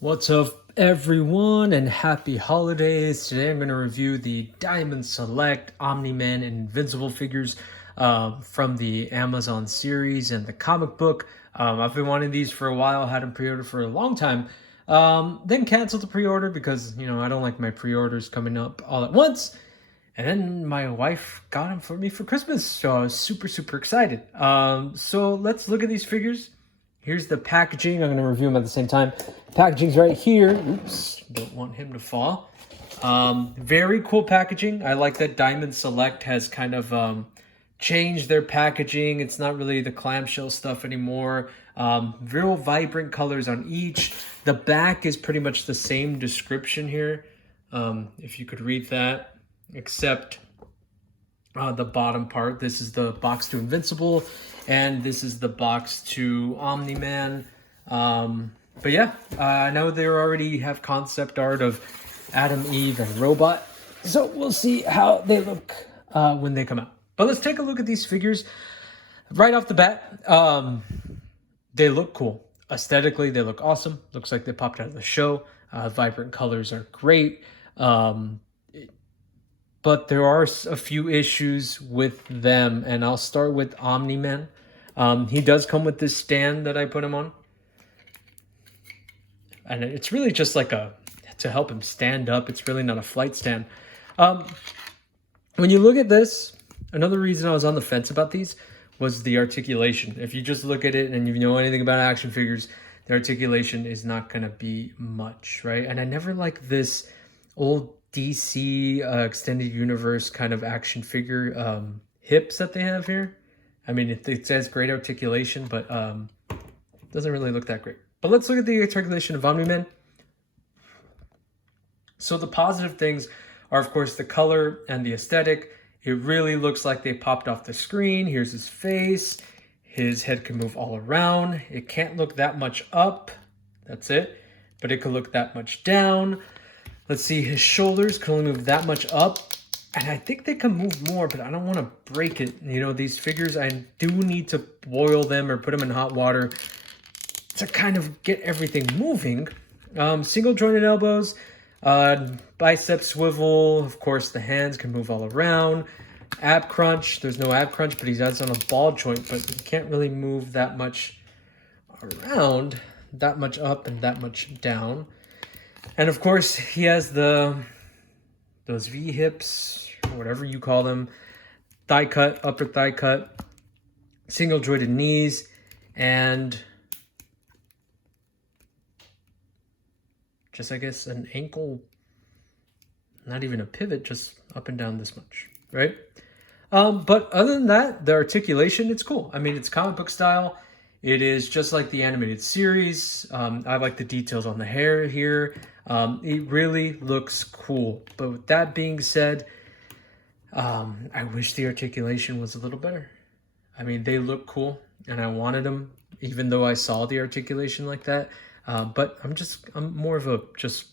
What's up, everyone, and happy holidays. Today I'm going to review the Diamond Select Omni-Man and Invincible figures from the Amazon series and the comic book. I've been wanting these for a while, had them pre-ordered for a long time, then canceled the pre-order because, I don't like my pre-orders coming up all at once. And then my wife got them for me for Christmas, so I was super excited. So let's look at these figures. Here's the packaging. I'm going to review them at the same time. Packaging's right here. Oops, don't want him to fall. Very cool packaging. I like that Diamond Select has kind of changed their packaging. It's not really the clamshell stuff anymore. Real vibrant colors on each. The back is pretty much the same description here, if you could read that, except the bottom part. This is the box to Invincible, and this is the box to Omni-Man. But yeah, I know they already have concept art of Adam, Eve, and Robot, so we'll see how they look when they come out. But let's take a look at these figures right off the bat. They look cool. Aesthetically, they look awesome. Looks like they popped out of the show. Vibrant colors are great. But there are a few issues with them, and I'll start with Omni-Man. He does come with this stand that I put him on. And it's really just like to help him stand up. It's really not a flight stand. When you look at this, another reason I was on the fence about these was the articulation. If you just look at it and you know anything about action figures, the articulation is not going to be much, right? And I never liked this old DC extended universe kind of action figure hips that they have here. I mean, it says great articulation, but it doesn't really look that great. But let's look at the articulation of Omni-Man. So the positive things are, of course, the color and the aesthetic. It really looks like they popped off the screen. Here's his face. His head can move all around. It can't look that much up. That's it. But it could look that much down. Let's see, his shoulders can only move that much up. And I think they can move more, but I don't want to break it. You know, these figures, I do need to boil them or put them in hot water to kind of get everything moving. Single jointed elbows, bicep swivel. Of course, the hands can move all around. Ab crunch. There's no ab crunch, but he does on a ball joint, but he can't really move that much around, that much up and that much down. And of course, he has those V hips, or whatever you call them, thigh cut, upper thigh cut, single jointed knees, and just, I guess, an ankle, not even a pivot, just up and down this much, right? But other than that, the articulation, it's cool. I mean, it's comic book style. It is just like the animated series. I like the details on the hair here. It really looks cool. But with that being said, I wish the articulation was a little better. I mean, they look cool, and I wanted them, even though I saw the articulation like that. But I'm more of a just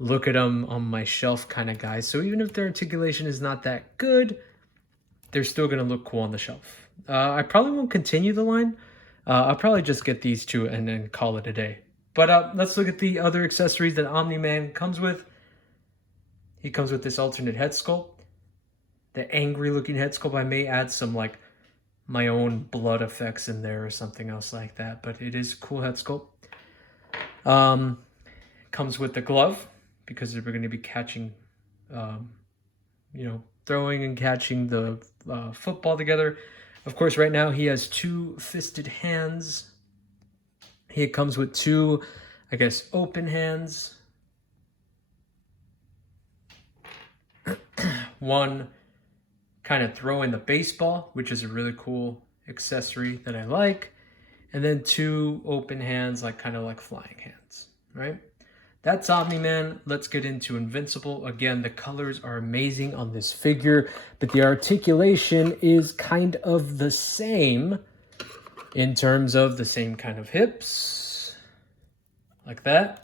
look at them on my shelf kind of guy. So even if their articulation is not that good, they're still going to look cool on the shelf. I probably won't continue the line. I'll probably just get these two and then call it a day. But let's look at the other accessories that Omni-Man comes with. He comes with this alternate head sculpt. The angry looking head sculpt. I may add some like my own blood effects in there or something else like that. But it is a cool head sculpt. Comes with the glove because we're going to be catching, throwing and catching the football together. Of course, right now he has two fisted hands. He comes with two, I guess, open hands. One kind of throwing the baseball, which is a really cool accessory that I like. And then two open hands, kind of like flying hands, right? That's Omni-Man. Let's get into Invincible. Again, the colors are amazing on this figure, but the articulation is kind of the same in terms of the same kind of hips, like that.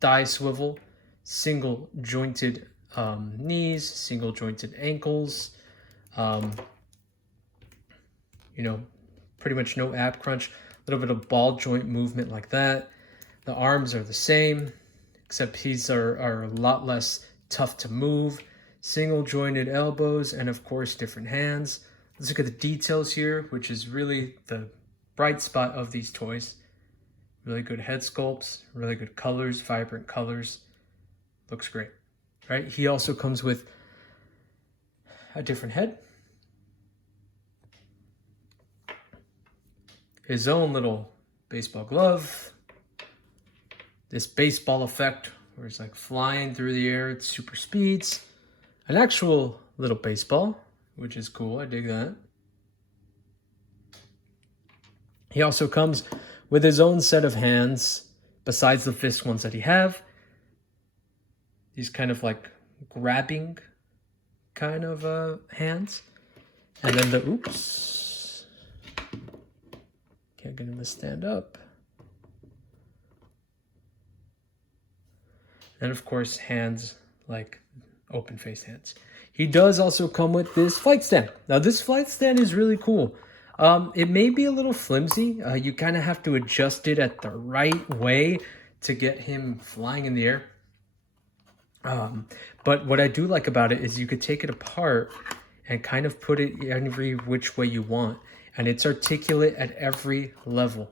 Thigh swivel, single jointed knees, single jointed ankles. Pretty much no ab crunch. little bit of ball joint movement like that. The arms are the same, except these are a lot less tough to move. Single jointed elbows, and of course different hands. Let's look at the details here, which is really the bright spot of these toys. Really good head sculpts, really good colors, vibrant colors. Looks great, right? He also comes with a different head. His own little baseball glove. This baseball effect where it's like flying through the air at super speeds. An actual little baseball, which is cool. I dig that. He also comes with his own set of hands, besides the fist ones that he have. These kind of like grabbing kind of hands. And then the, oops. Can't get him to stand up. And of course, hands like open-faced hands. He does also come with this flight stand. Now, this flight stand is really cool. It may be a little flimsy. You kind of have to adjust it at the right way to get him flying in the air. But what I do like about it is you could take it apart and kind of put it every which way you want. And it's articulate at every level.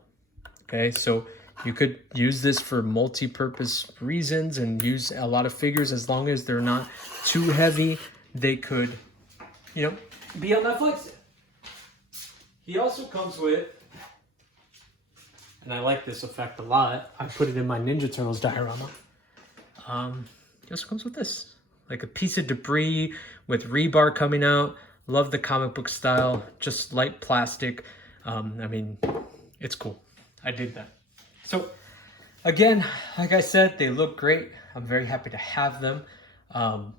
Okay, so you could use this for multi-purpose reasons and use a lot of figures. As long as they're not too heavy, they could, you know, be on that flight stand. He also comes with, and I like this effect a lot, I put it in my Ninja Turtles diorama. He also comes with this, like a piece of debris with rebar coming out. Love the comic book style, just light plastic. I mean, it's cool. I dig that. So again, like I said, they look great. I'm very happy to have them.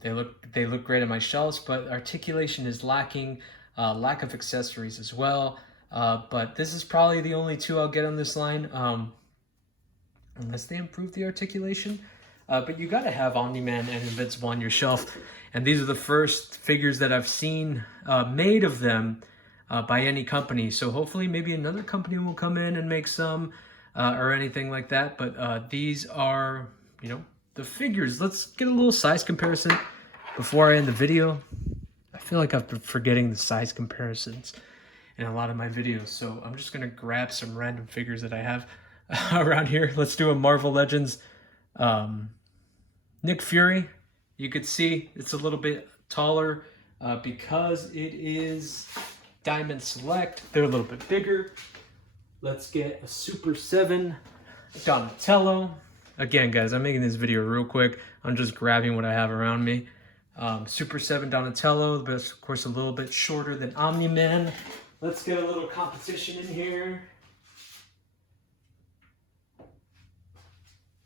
They look great on my shelves, but articulation is lacking, lack of accessories as well. But this is probably the only two I'll get on this line, unless they improve the articulation. But you gotta have Omniman and Invincible on your shelf. And these are the first figures that I've seen made of them by any company. So hopefully maybe another company will come in and make some or anything like that. But these are, you know, the figures. Let's get a little size comparison before I end the video. I feel like I've been forgetting the size comparisons in a lot of my videos. So I'm just gonna grab some random figures that I have around here. Let's do a Marvel Legends Nick Fury. You could see it's a little bit taller because it is Diamond Select. They're a little bit bigger. Let's get a Super 7 Donatello. Again, guys, I'm making this video real quick. I'm just grabbing what I have around me. Super 7 Donatello, but of course a little bit shorter than Omni-Man. Let's get a little competition in here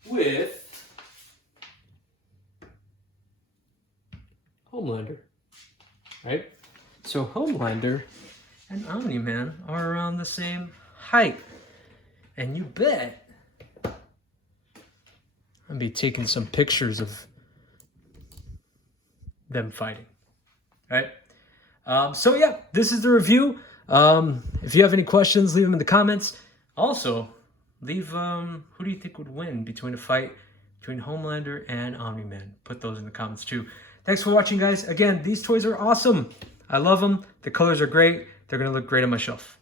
with Homelander, right? So Homelander and Omni-Man are around the same height. And you bet I'll be taking some pictures of them fighting, right? So yeah, this is the review. If you have any questions, leave them in the comments. Also, leave who do you think would win between a fight between Homelander and Omni-Man? Put those in the comments too. Thanks for watching, guys. Again, these toys are awesome. I love them. The colors are great. They're going to look great on my shelf.